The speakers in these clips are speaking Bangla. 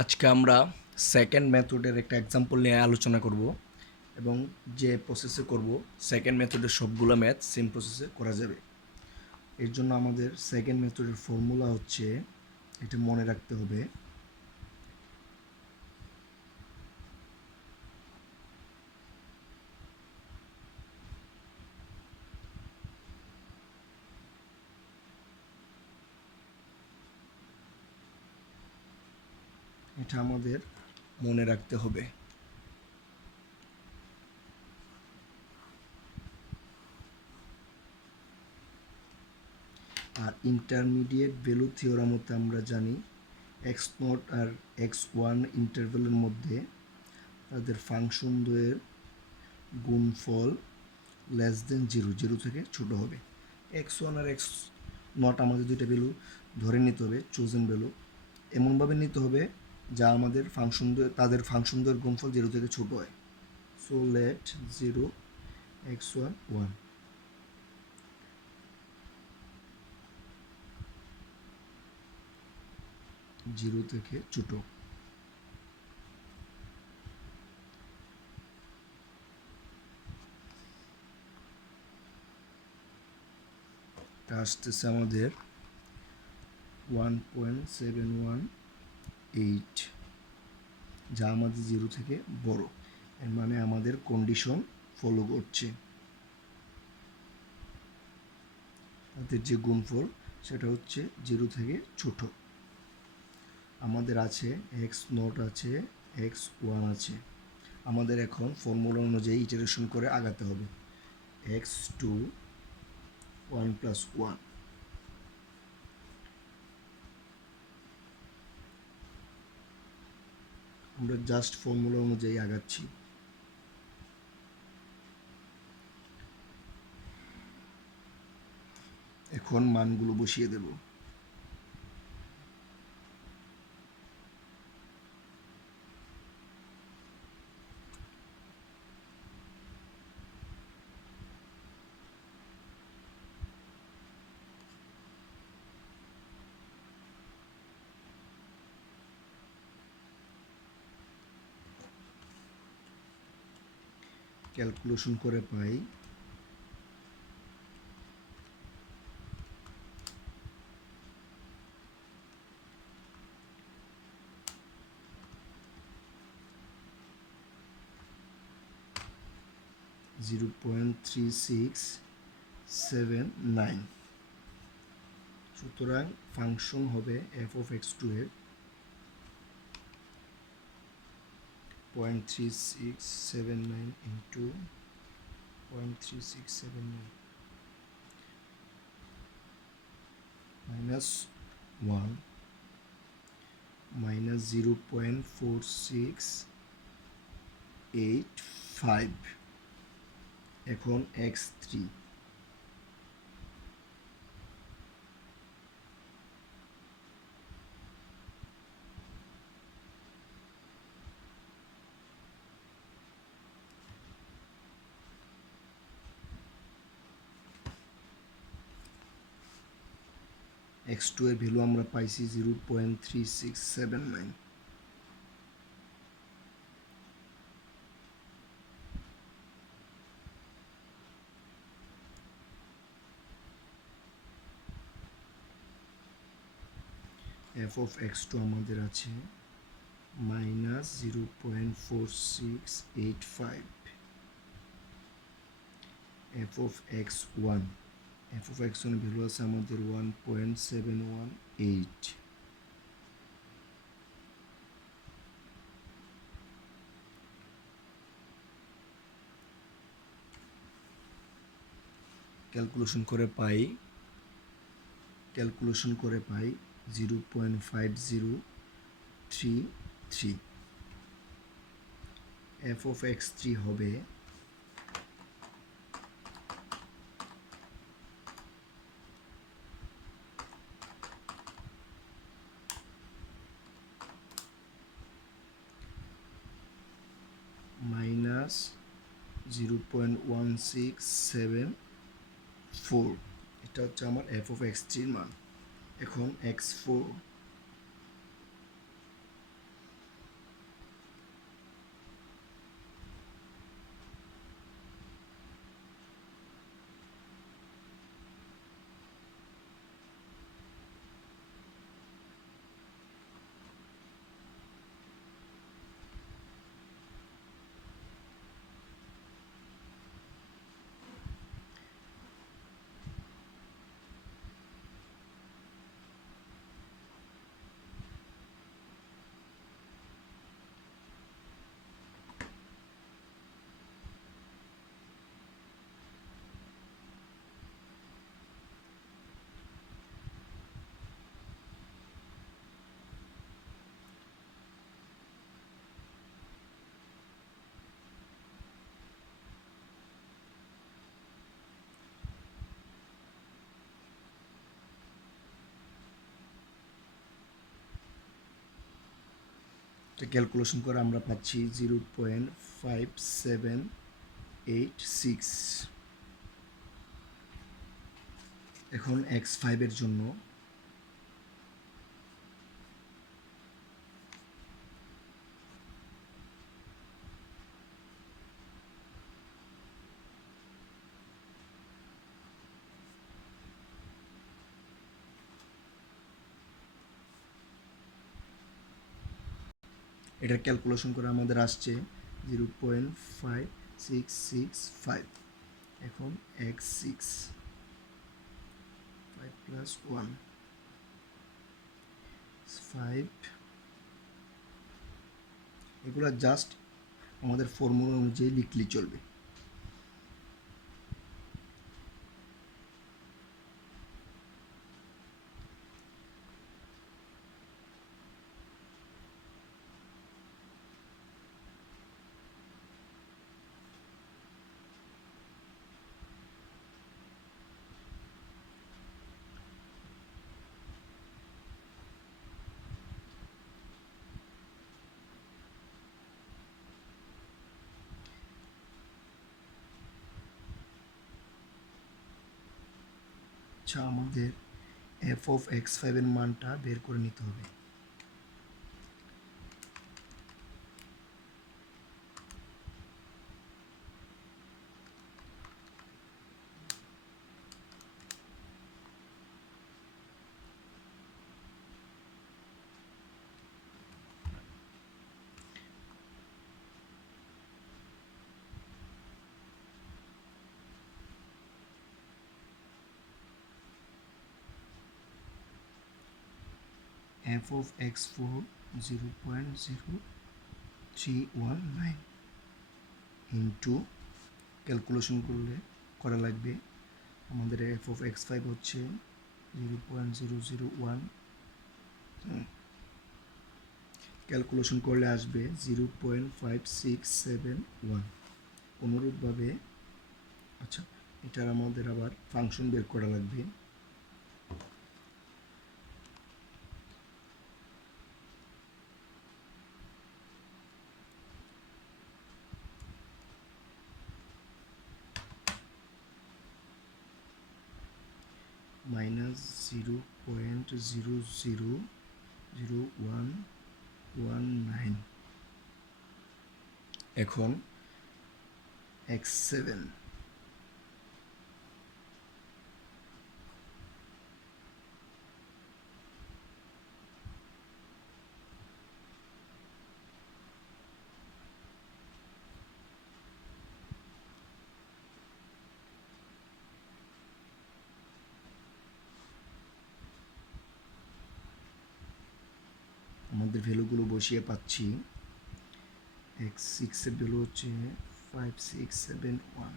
আজকে আমরা সেকেন্ড মেথডের একটা এক্সাম্পল নিয়ে আলোচনা করব এবং যে প্রসেসে করব সেকেন্ড মেথডের সবগুলো ম্যাথ সেম প্রসেসে করা যাবে। এর জন্য আমাদের সেকেন্ড মেথডের ফর্মুলা হচ্ছে, এটা মনে রাখতে হবে, এটা আমাদের মনে রাখতে হবে। আর ইন্টারমিডিয়েট ভ্যালু থিওরামতে আমরা জানি এক্স নট আর এক্স ওয়ান ইন্টারভ্যালের মধ্যে তাদের ফাংশন দ্বয়ের গুণফল লেস দেন জিরো, জিরো থেকে ছোট হবে। এক্স ওয়ান আর এক্স নট আমাদের দুইটা ভ্যালু ধরে নিতে হবে, চোজেন ভ্যালু এমনভাবে নিতে হবে যা আমাদের ফাংশন তাদের ফাংশনদের গুণফল জিরো থেকে ছোট হয়। So let zero x one one, zero থেকে ছোট। এটা আসতেছে আমাদের 1.718, যা আমাদের জিরো থেকে বড়। এর মানে আমাদের কন্ডিশন ফলো করছে, তাদের যে গুণফল সেটা হচ্ছে জিরো থেকে ছোট। আমাদের আছে এক্স নট আছে, এক্স ওয়ান আছে। আমাদের এখন ফর্মুলা অনুযায়ী ইটারেশন করে আগাতে হবে। X two one plus one, আমরা জাস্ট ফর্মুলা অনুযায়ী আগাচ্ছি। এখন মানগুলো বসিয়ে দেব। ক্যালকুলেশন করে পাই 0.3679। সুতরাং ফাংশন হবে এফ অফ এক্স টু এর 0.3679 ইন্টু 0.3679 মাইনাস ওয়ান মাইনাস 0.4685। এখন এক্স থ্রি, এক্স টু এর ভ্যালু আমরা পাইছি 0.3679। এফ অফ এক্স টু আমাদের আছে minus 0.4685। F of x one, F of x ওয়ানের ভ্যালু আছে আমাদের 1.718। ক্যালকুলেশন করে পাই 0.5033। এফ অফ এক্স থ্রি হবে মাইনাস 0.1674। এটা হচ্ছে আমার এফ অফ এক্স থ্রির মান। এখন এক্স ফোর, তো ক্যালকুলেশন করে আমরা পাচ্ছি 0.5786। এখন x5 এর জন্য এটার ক্যালকুলেশন করে আমাদের আসছে 0.5665। এখন x6 5 প্লাস 1 5, এগুলো জাস্ট আমাদের ফর্মুলা অনুযায়ী লিখলেই চলবে। আচ্ছা, আমাদের f(x5) এর মানটা বের করে নিতে হবে। f(x4) 0.0319 ইন্টু ক্যালকুলেশন করা লাগবে। আমাদের f(x5) হচ্ছে 0.001, ক্যালকুলেশন করলে আসবে 0.5671। অনুরূপভাবে আচ্ছা, এটার আমাদের আবার ফাংশন বের করা লাগবে। -0.000119। এখন x7, আমাদের ভ্যালুগুলো বসিয়ে পাচ্ছি। x6 এর ভ্যালু হচ্ছে 5671।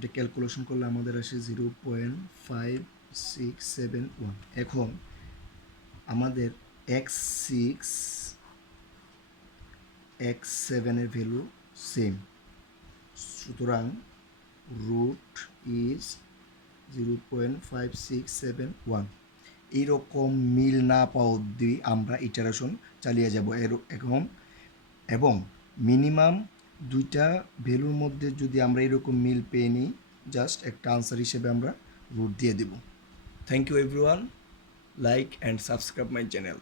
এটা ক্যালকুলেশন করলে আমাদের আসে 0.5671। এখন আমাদের x6 x7 এর ভ্যালু সেম, সুতরাং রুট ইজ 0.5671। এইরকম মিল না পাওয়া অবধি আমরা ইটারেশন চালিয়ে যাব এবং মিনিমাম দুইটা ভ্যালুর মধ্যে যদি আমরা এরকম মিল পেয়ে নিই, জাস্ট একটা আনসার হিসেবে আমরা রুট দিয়ে দেব। Thank you everyone, like and subscribe my channel.